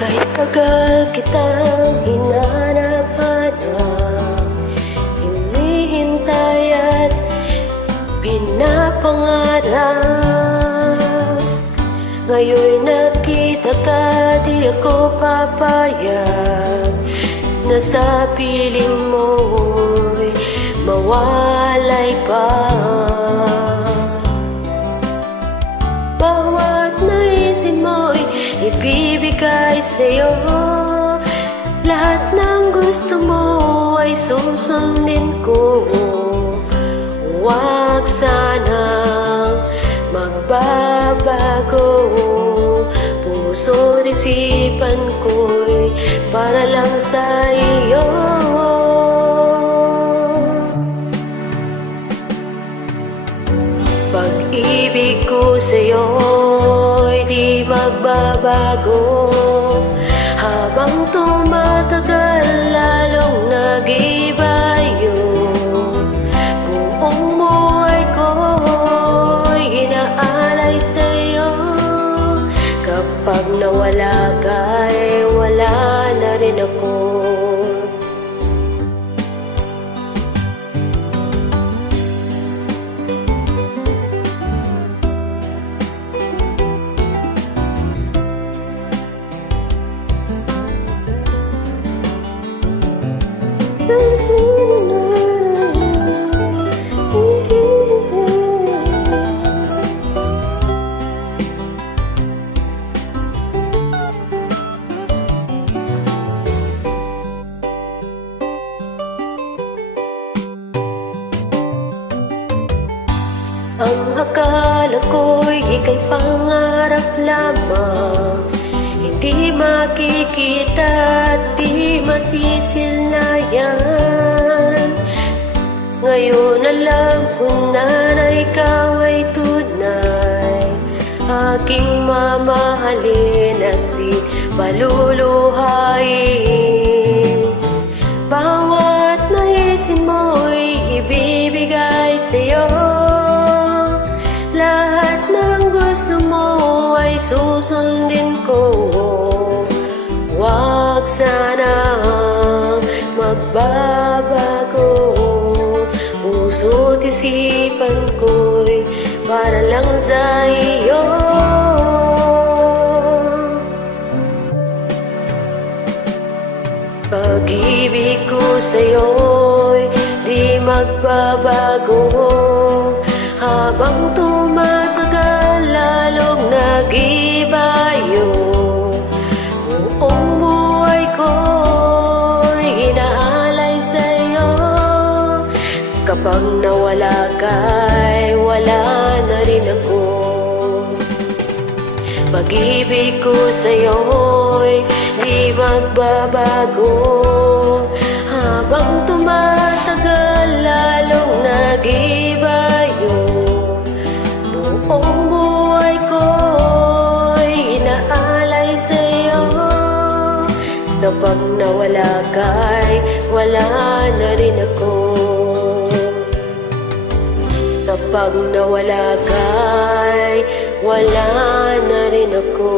Kahit tagal kitang hinanap-hanap, hinihintay at pinapangarap. Ngayon'y nakita ka, di ako papayag na sa piling mo'y mawalay pa. Bawat naisin mo'y ibibigay sa'yo, lahat ng gusto mo ay susundin ko. Huwag sanang magbabago, puso't isipan ko'y para lang sa iyo. Pag-ibig ko sa'yo'y di magbabago, habang tumatagal lalong nag-iba yung buong buhay ko'y inaalay sa'yo. Kapag nawala ka, wala na rin ako. Ang akala ko'y ika'y pangarap lamang, hindi makikita at di masisilnayan. Ngayon alam ko na ikaw ay tunay, aking mamahalin at di paluluhain. Bawat naisin mo'y ibibigay sa'yo, lahat ng gusto mo ay susundin ko. Huwag sanang magbabago, puso't isipan ko'y para lang sa iyo. Pag-ibig ko sa'yo'y di magbabago, habang tumatagal lalong nag-iba yung buong buhay ko'y inaalay sa'yo. Kapag nawala ka'y wala na rin ako. Pag-ibig ko sa'yo'y di magbabago, habang tumatagal lalong nag-iba yung buong buhay ko'y inaalay sa'yo. Kapag nawala ka'y wala na rin ako. Kapag nawala ka'y wala na rin ako.